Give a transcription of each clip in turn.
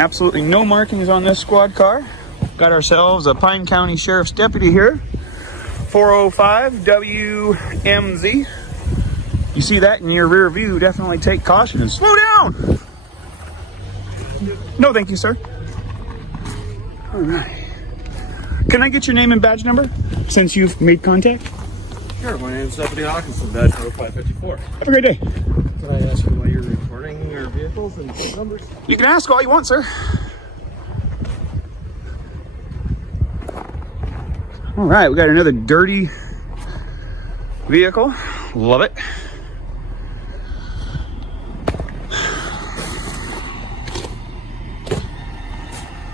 Absolutely no markings on this squad car. Got ourselves a Pine County Sheriff's deputy here. 405 WMZ. You see that in your rear view, definitely take caution and slow down. No, thank you, sir. All right. Can I get your name and badge number since you've made contact? Sure, my name is Deputy Hawkinson, badge number 554. Have a great day. Can I ask you why you're recording your vehicles and plate numbers? You can ask all you want, sir. All right, we got another dirty vehicle. Love it.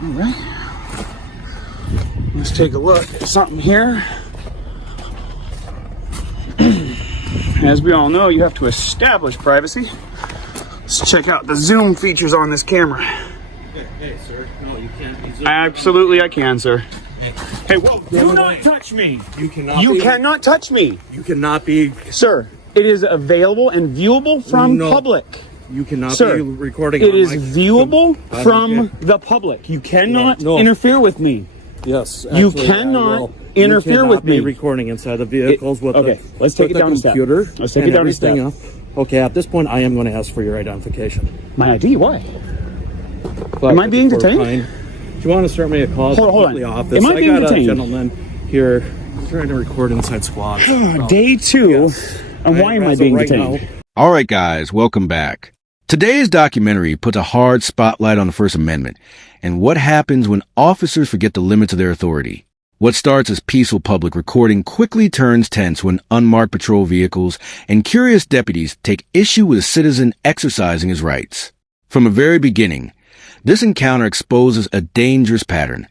All right. Let's take a look at something here. As we all know, you have to establish privacy. Let's check out the zoom features on this camera. Hey, sir. No, you can't be zooming. Absolutely, I can, sir. Hey, whoa, do not touch me. You cannot. You cannot touch me. You cannot be. Sir, it is available and viewable from public. You cannot Sir, be recording. It is viewable from the public. You cannot interfere with me. Yes. You cannot interfere with me. Be recording inside the vehicles with okay, let's take it down a step. Computer. Let's take it down a step. Okay, at this point, I am going to ask for your identification. My ID? Why? Am I being detained? Do you want to start me a call? Hold on. Office? Am I being detained? A gentleman here trying to record inside squad. Day 2. Yes. And why am I being detained? All right, guys, welcome back. Today's documentary puts a hard spotlight on the First Amendment and what happens when officers forget the limits of their authority. What starts as peaceful public recording quickly turns tense when unmarked patrol vehicles and curious deputies take issue with a citizen exercising his rights. From the very beginning, this encounter exposes a dangerous pattern: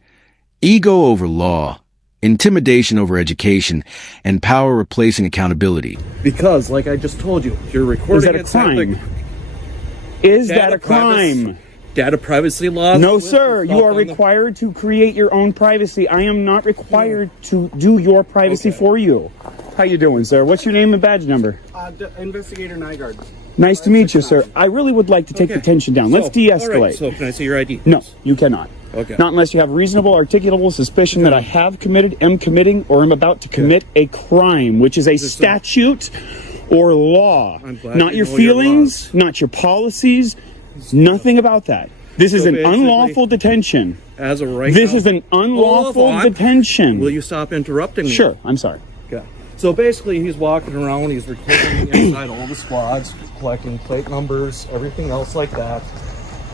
ego over law, intimidation over education, and power replacing accountability. Because, like I just told you, you're recording. Is that a crime? Is that a crime? Data privacy laws? No, sir. You are required to create your own privacy. I am not required to do your privacy for you. How you doing, sir? What's your name and badge number? Investigator Nygaard. Nice to meet you, sir. I really would like to take the tension down. Let's de-escalate. Right, so can I see your ID? No, you cannot. Okay. Not unless you have reasonable, articulable suspicion that I have committed, am committing, or am about to commit a crime, which is a statute or law. Not your feelings, not your policies, nothing about that. This is an unlawful detention. As of right This now, is an unlawful detention. Will you stop interrupting me? Sure, I'm sorry. Okay. So basically, he's walking around, he's recording inside all the squads, collecting plate numbers, everything else like that.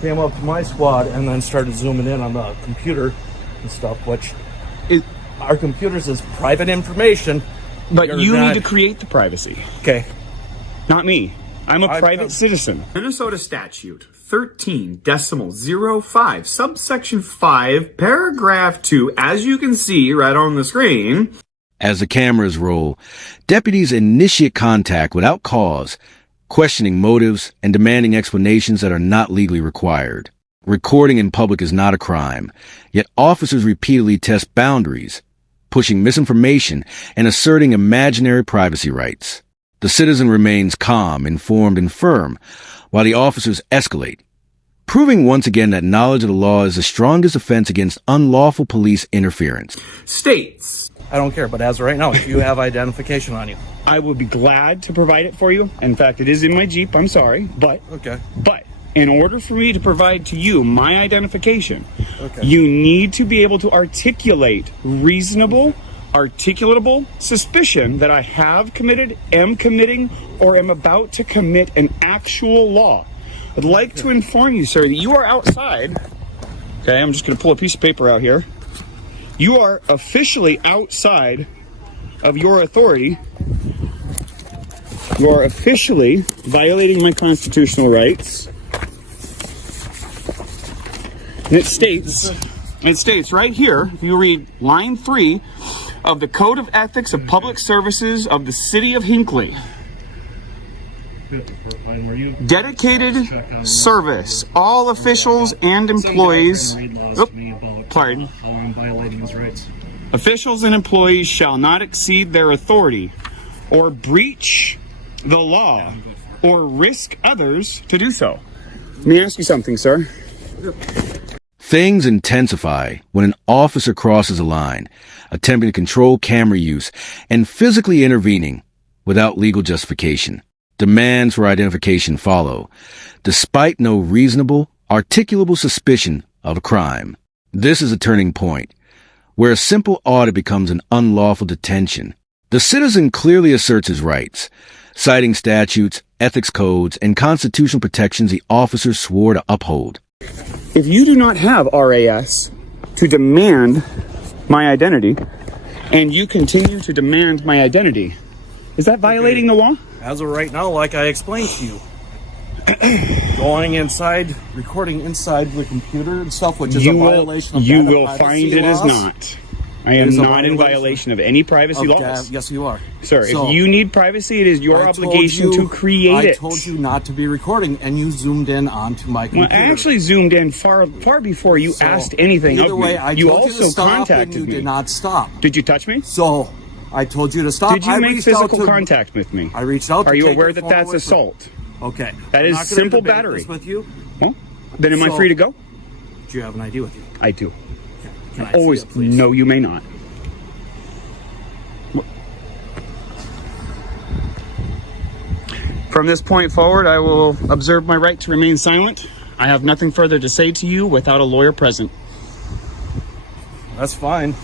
Came up to my squad and then started zooming in on the computer and stuff, which our computers is private information. But you need to create the privacy. Okay. Not me. I'm a private citizen. Minnesota statute 13.05, subsection 5, paragraph 2, as you can see right on the screen. As the cameras roll, deputies initiate contact without cause, questioning motives and demanding explanations that are not legally required. Recording in public is not a crime, yet officers repeatedly test boundaries, pushing misinformation and asserting imaginary privacy rights. The citizen remains calm, informed, and firm, while the officers escalate, proving once again that knowledge of the law is the strongest offense against unlawful police interference. States. I don't care, but as of right now, if you have identification on you. I would be glad to provide it for you. In fact, it is in my Jeep. I'm sorry. But in order for me to provide to you my identification, you need to be able to articulate reasonable, articulatable suspicion that I have committed, am committing, or am about to commit an actual law. I'd like to inform you, sir, that you are outside. Okay, I'm just going to pull a piece of paper out here. You are officially outside of your authority. You are officially violating my constitutional rights. And it states right here, if you read line 3 of the Code of Ethics of Public Services of the City of Hinckley. Dedicated service. All officials and employees. Pardon. Officials and employees shall not exceed their authority or breach the law or risk others to do so. Let me ask you something, sir. Things intensify when an officer crosses a line, attempting to control camera use and physically intervening without legal justification. Demands for identification follow, despite no reasonable, articulable suspicion of a crime. This is a turning point, where a simple audit becomes an unlawful detention. The citizen clearly asserts his rights, citing statutes, ethics codes, and constitutional protections the officer swore to uphold. If you do not have RAS to demand my identity, and you continue to demand my identity, is that violating the law? As of right now, like I explained to you, going inside, recording inside the computer and stuff, which is a violation of you data will privacy find it laws. is not. I am not in violation of any privacy laws. Yes, you are. Sir, So, if you need privacy, it is your obligation to create it. I told you not to be recording, and you zoomed in onto my Well, computer. I actually zoomed in far before you asked anything Either of way, me. I You told you also to stop, contacted and you me. did not stop. Did you touch me? So I told you to stop. Did you I make reached out physical to- contact with me? I reached out. Are to you take aware your that phone that's away from- assault? Okay. That I'm is not gonna simple debate battery. this with you. Well, then am I So- free to go? Do you have an ID with you? I do. Can I see Always. it, please? No, you may not. From this point forward, I will observe my right to remain silent. I have nothing further to say to you without a lawyer present. That's fine.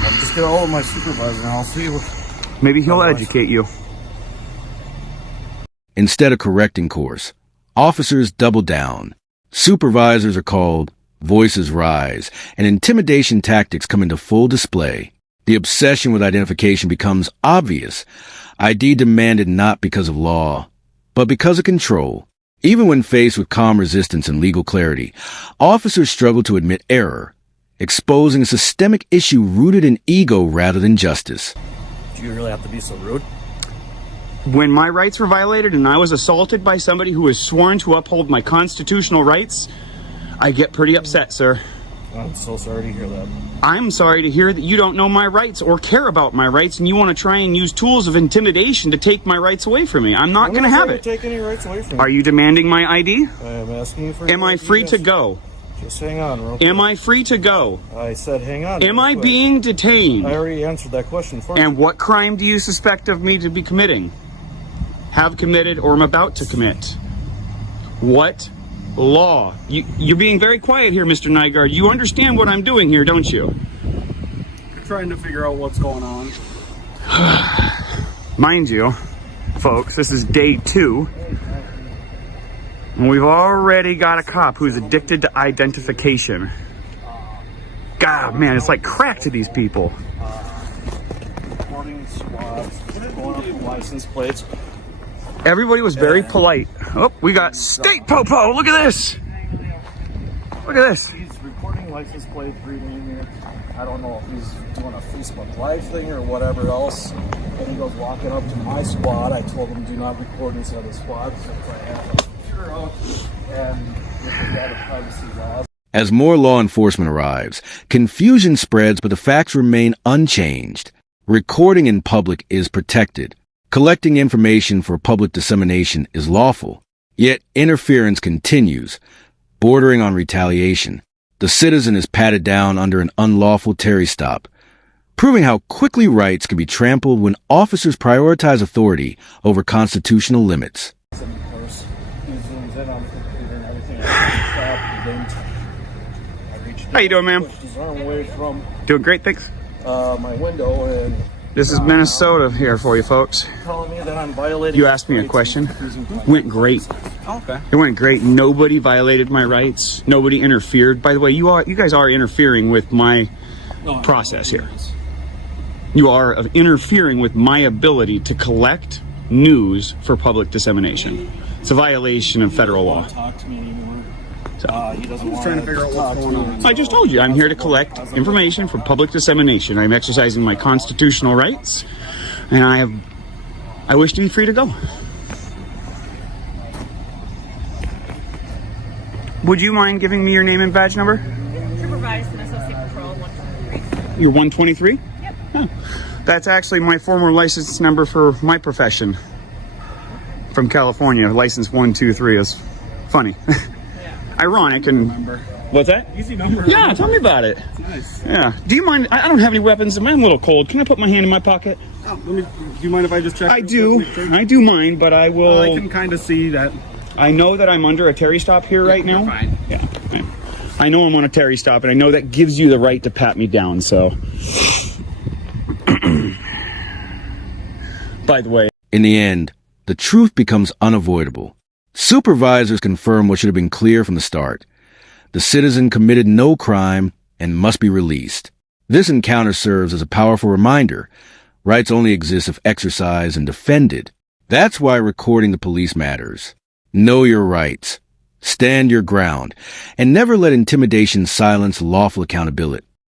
I'll just get all of my supervisor and I'll see you. Maybe he'll Otherwise- educate you. Instead of correcting course, officers double down. Supervisors are called, voices rise, and intimidation tactics come into full display. The obsession with identification becomes obvious. ID demanded not because of law, but because of control. Even when faced with calm resistance and legal clarity, officers struggle to admit error, exposing a systemic issue rooted in ego rather than justice. Do you really have to be so rude? When my rights were violated and I was assaulted by somebody who was sworn to uphold my constitutional rights, I get pretty upset, sir. I'm so sorry to hear that. I'm sorry to hear that you don't know my rights or care about my rights and you want to try and use tools of intimidation to take my rights away from me. I'm not going to have it. Take any rights away from Are you demanding my ID? I am asking you for. Am I free to go? Just hang on, real quick. Am I free to go? I said hang on. Am real I quick. being detained? I already answered that question for you. And what crime do you suspect of me to be committing? Have committed or am about to commit? What law? You're being very quiet here, Mr. Nygaard. You understand what I'm doing here, don't you? You're trying to figure out what's going on. Mind you, folks, this is day 2. And we've already got a cop who's addicted to identification. God, man, it's like crack to these people. Recording squads, going up the license plates. Everybody was very polite. Oh, we got State Popo. Look at this. Look at this. He's recording license plate reading here. I don't know if he's doing a Facebook Live thing or whatever else. And he goes walking up to my squad. I told him do not record inside the squad since I have a computer out and with the data privacy laws. As more law enforcement arrives, confusion spreads, but the facts remain unchanged. Recording in public is protected. Collecting information for public dissemination is lawful. Yet interference continues, bordering on retaliation. The citizen is patted down under an unlawful Terry stop, proving how quickly rights can be trampled when officers prioritize authority over constitutional limits. Of course, he zooms in on the computer and everything. I reached How you doing, ma'am? pushed his arm away from Doing great, thanks. my window and This is Minnesota here for you, folks. telling me that I'm violating. You asked me a question. Went great. Okay. It went great. Nobody violated my rights. Nobody interfered. By the way, you guys are interfering with my process here. You are interfering with my ability to collect news for public dissemination. It's a violation of federal law. Talk to me anymore. So, He doesn't want trying to figure out what's going on. I just told you, I'm here to collect information for public dissemination. I'm exercising my constitutional rights, and I wish to be free to go. Would you mind giving me your name and badge number? Supervisor and Associate Patrol 123. You're 123? Yep. Oh. That's actually my former license number for my profession. From California, license 123 is funny. Yeah. Ironic, and What's that? Easy number. Yeah, tell me about it. Nice. Yeah. Do you mind? I don't have any weapons. I'm a little cold. Can I put my hand in my pocket? Do you mind if I just check? I do. I do mind, but I will. I can kind of see that. I know that I'm under a Terry stop here right now. You're fine. Yeah. I know I'm on a Terry stop, and I know that gives you the right to pat me down, so. By the way. In the end, the truth becomes unavoidable. Supervisors confirm what should have been clear from the start. The citizen committed no crime and must be released. This encounter serves as a powerful reminder. Rights only exist if exercised and defended. That's why recording the police matters. Know your rights. Stand your ground. And never let intimidation silence lawful accountability.